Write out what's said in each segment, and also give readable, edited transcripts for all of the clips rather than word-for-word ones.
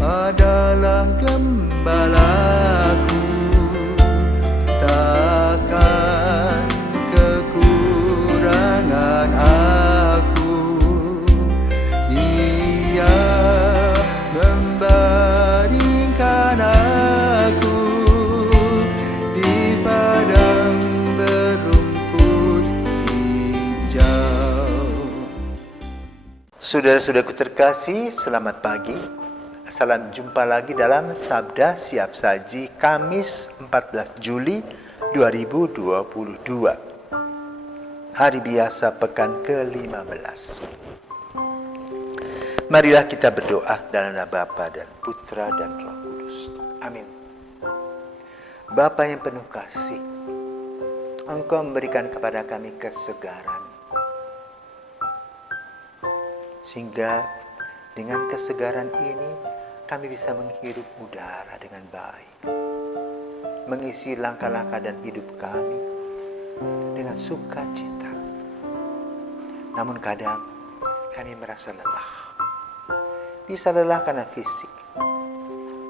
adalah gembalaku, takkan kekurangan aku. Ia membaringkan aku di padang berumput hijau. Saudara-saudaraku terkasih, selamat pagi. Salam jumpa lagi dalam Sabda Siap Saji Kamis 14 Juli 2022. Hari biasa pekan ke-15. Marilah kita berdoa dalam nama Bapa dan Putra dan Roh Kudus. Amin. Bapa yang penuh kasih, Engkau memberikan kepada kami kesegaran, sehingga dengan kesegaran ini kami bisa menghirup udara dengan baik, mengisi langkah-langkah dan hidup kami dengan sukacita. Namun kadang kami merasa lelah. Bisa lelah karena fisik,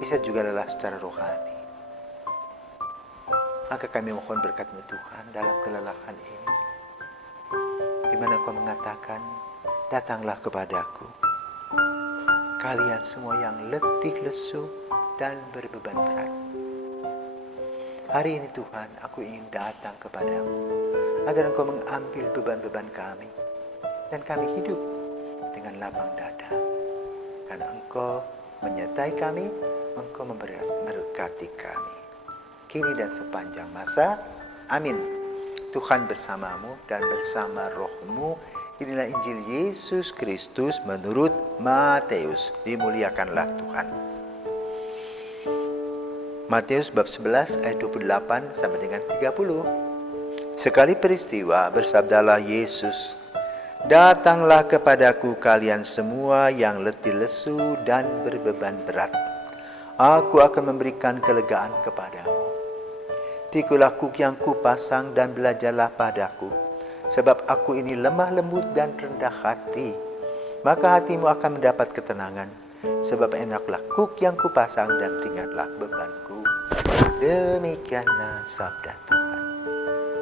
bisa juga lelah secara rohani. Maka kami mohon berkat-Mu Tuhan dalam kelelahan ini, di mana Engkau mengatakan, datanglah kepadaku, kalian semua yang letih lesu dan berbeban berat. Hari ini Tuhan, aku ingin datang kepadamu, agar Engkau mengambil beban-beban kami, dan kami hidup dengan lapang dada. Karena Engkau menyertai kami, Engkau memberkati kami, kini dan sepanjang masa. Amin. Tuhan bersamamu dan bersama rohmu. Inilah Injil Yesus Kristus menurut Matius. Dimuliakanlah Tuhan. Matius bab 11 ayat 28 sampai dengan 30. Sekali peristiwa bersabdalah Yesus, datanglah kepadaku kalian semua yang letih lesu dan berbeban berat. Aku akan memberikan kelegaan kepadamu. Pikulah kuk yang kupasang dan belajarlah padaku, sebab aku ini lemah lembut dan rendah hati. Maka hatimu akan mendapat ketenangan, sebab enaklah kuk yang kupasang dan ringanlah bebanku. Demikianlah sabda Tuhan.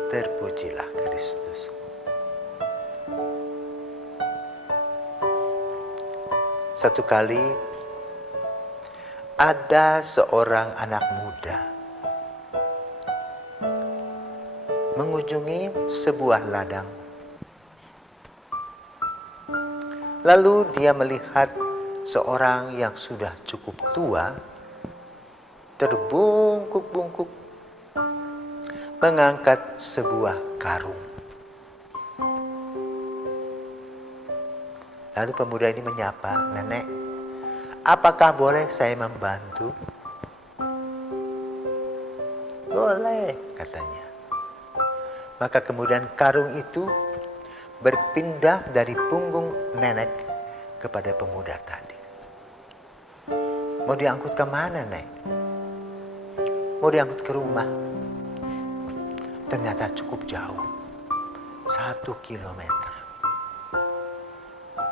Terpujilah Kristus. Satu kali ada seorang anak muda mengunjungi sebuah ladang. Lalu dia melihat seorang yang sudah cukup tua terbungkuk-bungkuk mengangkat sebuah karung. Lalu pemuda ini menyapa, "Nenek, apakah boleh saya membantu?" "Boleh," katanya. Maka kemudian karung itu berpindah dari punggung nenek kepada pemuda tadi. "Mau diangkut ke mana, Nek?" "Mau diangkut ke rumah." Ternyata cukup jauh, 1 kilometer.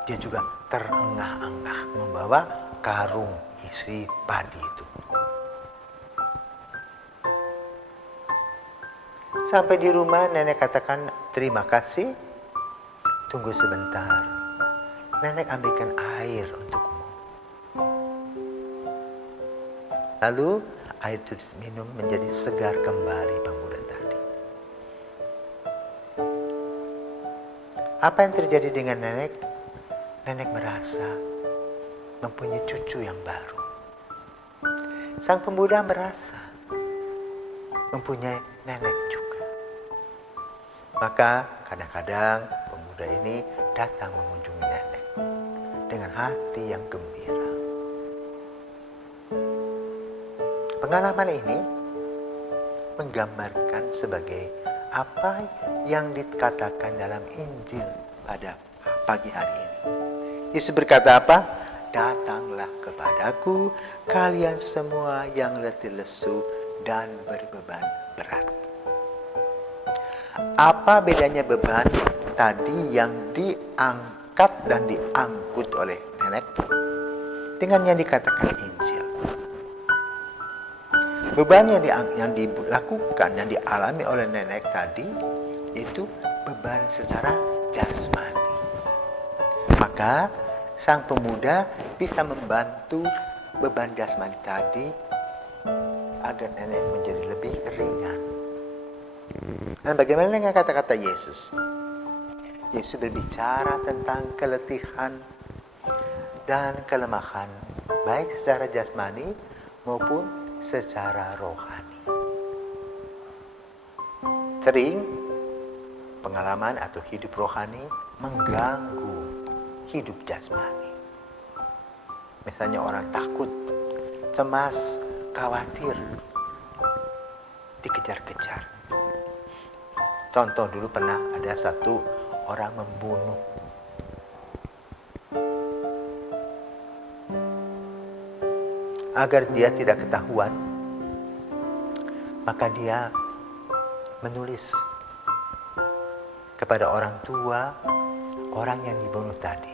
Dia juga terengah-engah membawa karung isi padi itu. Sampai di rumah, nenek katakan, "Terima kasih, tunggu sebentar. Nenek ambilkan air untukmu." Lalu air itu diminum menjadi segar kembali pemuda tadi. Apa yang terjadi dengan nenek? Nenek merasa mempunyai cucu yang baru. Sang pemuda merasa mempunyai nenek juga. Maka kadang-kadang pemuda ini datang mengunjungi nenek dengan hati yang gembira. Pengalaman ini menggambarkan sebagai apa yang dikatakan dalam Injil pada pagi hari ini. Yesus berkata apa? "Datanglah kepadaku kalian semua yang letih lesu dan berbeban berat." Apa bedanya beban tadi yang diangkat dan diangkut oleh nenek dengan yang dikatakan Injil. Beban yang dilakukan, yang dialami oleh nenek tadi, itu beban secara jasmani. Maka sang pemuda bisa membantu beban jasmani tadi agar nenek menjadi lebih ringan. Dan bagaimana dengan kata-kata Yesus? Yesus berbicara tentang keletihan dan kelemahan, baik secara jasmani maupun secara rohani. Sering pengalaman atau hidup rohani mengganggu hidup jasmani. Misalnya orang takut, cemas, khawatir, dikejar-kejar. Contoh, dulu pernah ada satu orang membunuh. Agar dia tidak ketahuan, maka dia menulis kepada orang tua orang yang dibunuh tadi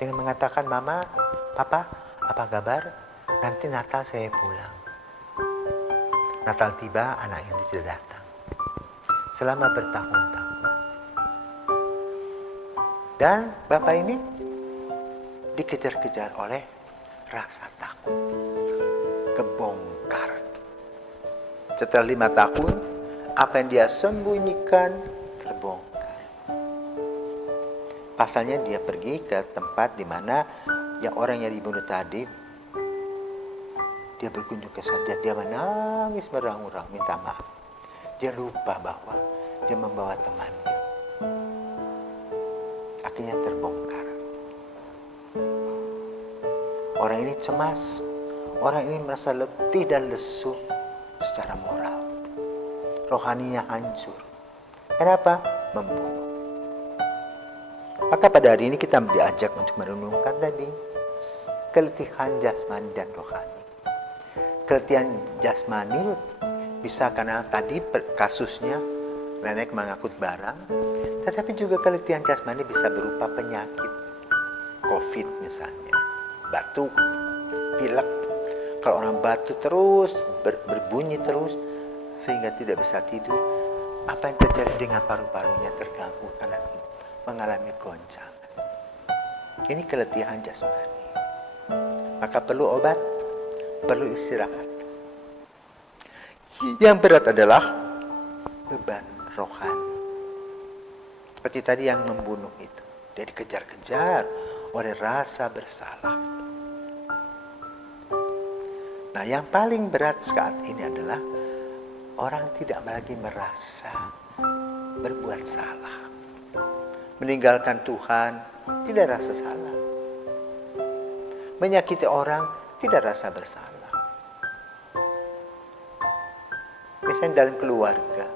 dengan mengatakan, "Mama, Papa, apa kabar? Nanti Natal saya pulang." Natal tiba, anak yang tidak datang selama bertahun-tahun. Dan bapak ini dikejar-kejar oleh rasa takut, kebongkar. Setelah 5 tahun, apa yang dia sembunyikan terbongkar. Pasalnya dia pergi ke tempat di mana yang orang yang dibunuh tadi, dia berkunjung ke sana, dia menangis merang-rang minta maaf. Dia lupa bahwa dia membawa temannya. Akhirnya terbongkar. Orang ini cemas, orang ini merasa letih dan lesu secara moral. Rohaninya hancur. Kenapa? Membunuh. Maka pada hari ini kita diajak untuk merenungkan tadi keletihan jasmani dan rohani. Keletihan jasmani bisa karena tadi kasusnya nenek mengangkut barang, tetapi juga keletihan jasmani bisa berupa penyakit, COVID misalnya, batuk, pilek. Kalau orang batuk terus, berbunyi terus, sehingga tidak bisa tidur, apa yang terjadi dengan paru-parunya terganggu karena mengalami goncangan. Ini keletihan jasmani. Maka perlu obat, perlu istirahat. Yang berat adalah beban rohani. Seperti tadi yang membunuh itu. Dia dikejar-kejar oleh rasa bersalah. Nah, yang paling berat saat ini adalah orang tidak lagi merasa berbuat salah. Meninggalkan Tuhan tidak rasa salah. Menyakiti orang tidak rasa bersalah. Misalnya dalam keluarga,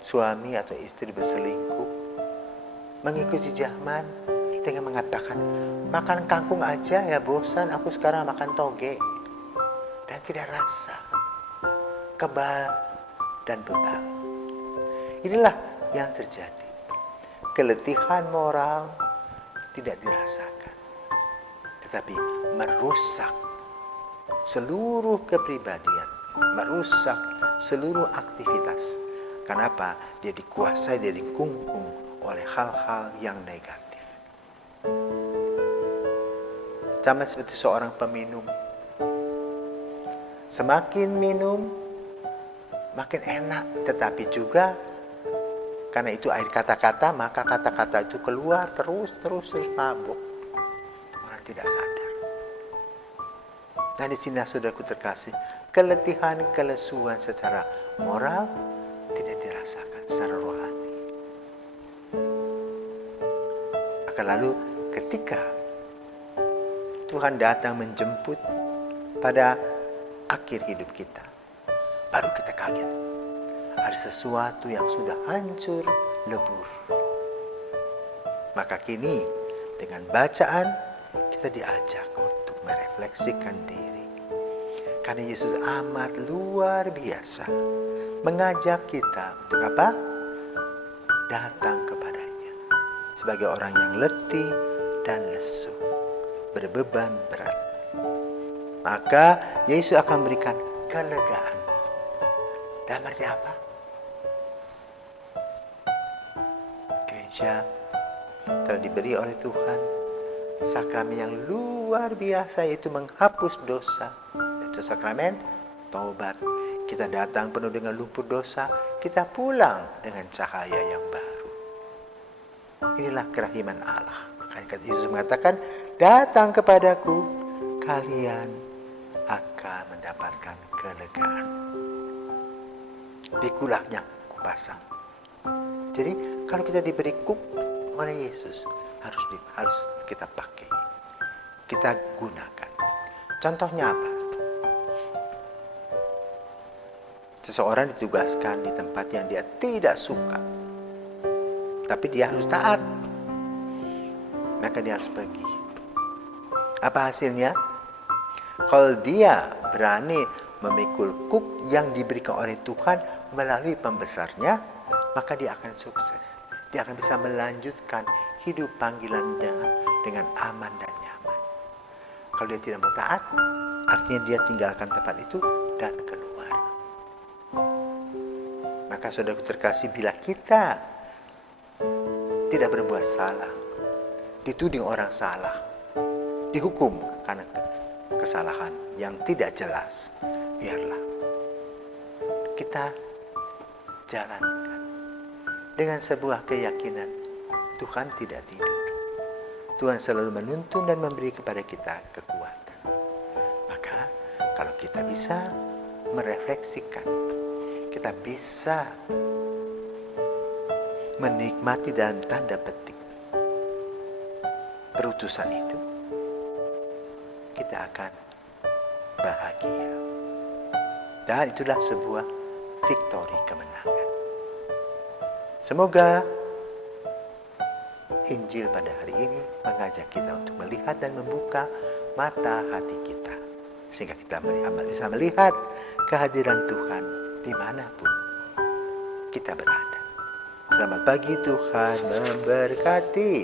suami atau istri berselingkuh, mengikuti zaman dengan mengatakan, makan kangkung aja ya bosan, aku sekarang makan toge. Dan tidak rasa kebal dan bebal. Inilah yang terjadi. Keletihan moral tidak dirasakan, tetapi merusak seluruh kepribadian, merusak seluruh aktivitas. Kenapa? Dia dikuasai, dia dikungkung oleh hal-hal yang negatif. Sama seperti seorang peminum. Semakin minum, makin enak. Tetapi juga karena itu air kata-kata, maka kata-kata itu keluar terus mabuk. Orang tidak sadar. Nah, di sini saudaraku terkasih, keletihan, kelesuan secara moral tidak dirasakan secara rohani. Maka lalu ketika Tuhan datang menjemput pada akhir hidup kita, baru kita kaget. Ada sesuatu yang sudah hancur lebur. Maka kini dengan bacaan kita diajak untuk merefleksikan diri. Karena Yesus amat luar biasa mengajak kita untuk apa? Datang kepadanya sebagai orang yang letih dan lesu. berbeban berat. Maka Yesus akan berikan kelegaan. Dalam arti apa? Gereja telah diberi oleh Tuhan sakramen yang luar biasa, yaitu menghapus dosa. Itu sakramen taubat. Kita datang penuh dengan lumpur dosa, kita pulang dengan cahaya yang baru. Inilah kerahiman Allah. Makanya Yesus mengatakan, datang kepadaku, kalian akan mendapatkan kelegaan. Pikulannya kupasang. Jadi kalau kita diberi kuk oleh Yesus, harus kita pakai, kita gunakan. Contohnya apa? Seseorang ditugaskan di tempat yang dia tidak suka, tapi dia harus taat, maka dia harus pergi. Apa hasilnya? Kalau dia berani memikul kuk yang diberikan oleh Tuhan melalui pembesarnya, maka dia akan sukses. Dia akan bisa melanjutkan hidup panggilannya dengan aman dan nyaman. Kalau dia tidak mau taat, artinya dia tinggalkan tempat itu dan keluar. Maka saudaraku terkasih, bila kita tidak berbuat salah, dituding orang salah, dihukum karena kesalahan yang tidak jelas, biarlah kita jalankan dengan sebuah keyakinan Tuhan tidak tidur. Tuhan selalu menuntun dan memberi kepada kita kekuatan. Maka kalau kita bisa merefleksikan, kita bisa menikmati dalam tanda petik perutusan itu, kita akan bahagia. Dan itulah sebuah victory, kemenangan. Semoga Injil pada hari ini mengajak kita untuk melihat dan membuka mata hati kita, sehingga kita bisa melihat kehadiran Tuhan dimanapun kita berada. Selamat pagi, Tuhan memberkati.